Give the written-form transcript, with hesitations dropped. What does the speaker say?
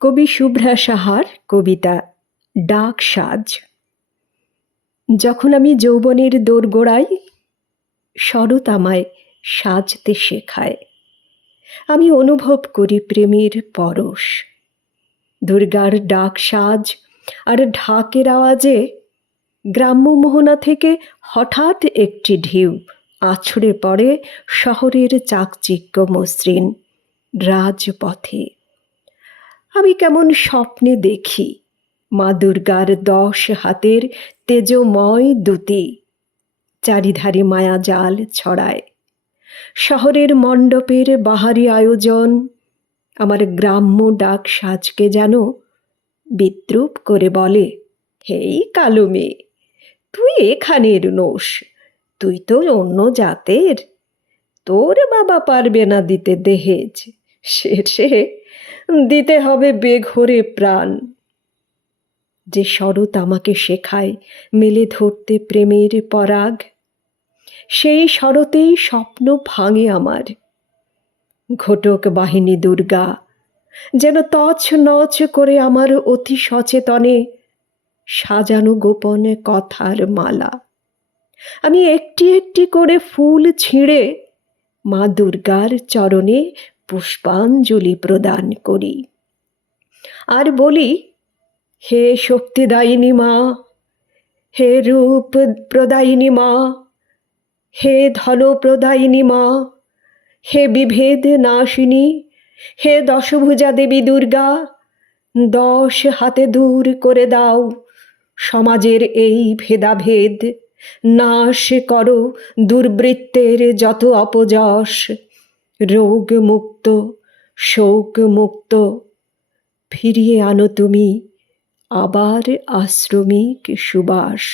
কবি শুভ্রা সাহার কবিতা ডাক সাজ। যখন আমি যৌবনের দোরগোড়ায়, শরৎ আমায় সাজতে শেখায়। আমি অনুভব করি প্রেমের পরশ। দুর্গার ডাক সাজ আর ঢাকের আওয়াজে গ্রাম্য মোহনা থেকে হঠাৎ একটি ঢেউ আছড়ে পড়ে শহরের চাকচিক্য মসৃণ রাজপথে। আমি কেমন স্বপ্নে দেখি মা দুর্গার 10 হাতের তেজময় দূতি চারিধারে মায়াজাল ছড়ায়। শহরের মণ্ডপের বাহারি আয়োজন আমার গ্রাম্য ডাক সাজকে যেন বিদ্রূপ করে বলে, হেই কালো মেয়ে, তুই এখানের নোস, তুই তো অন্য জাতের, তোর বাবা পারবে না দিতে দেহেজ, শেষে দিতে হবে বেঘরে প্রাণ। যে শরৎ আমাকে শেখায় মেলে ধরতে প্রেমের পরাগ, সেই শরতেই স্বপ্ন ভাঙে আমার। ঘটক বাহিনী দুর্গা যেন তছ নছ করে আমার অতি সচেতনে সাজানো গোপন কথার মালা। আমি একটি একটি করে ফুল ছিঁড়ে মা দুর্গার চরণে পুষ্পাঞ্জলি প্রদান করি আর বলি, হে শক্তিদায়িনী মা, হে রূপ প্রদায়িনী মা, হে ধন প্রদায়িনী মা, হে বিভেদ নাশিনী, হে দশভুজা দেবী দুর্গা, 10 হাতে দূর করে দাও সমাজের এই ভেদাভেদ, নাশ করো দুর্বৃত্তের যত অপযশ, রোগ মুক্ত শোক মুক্ত ফিরিয়ে আনো তুমি আবার আশ্রমিক সুবাস।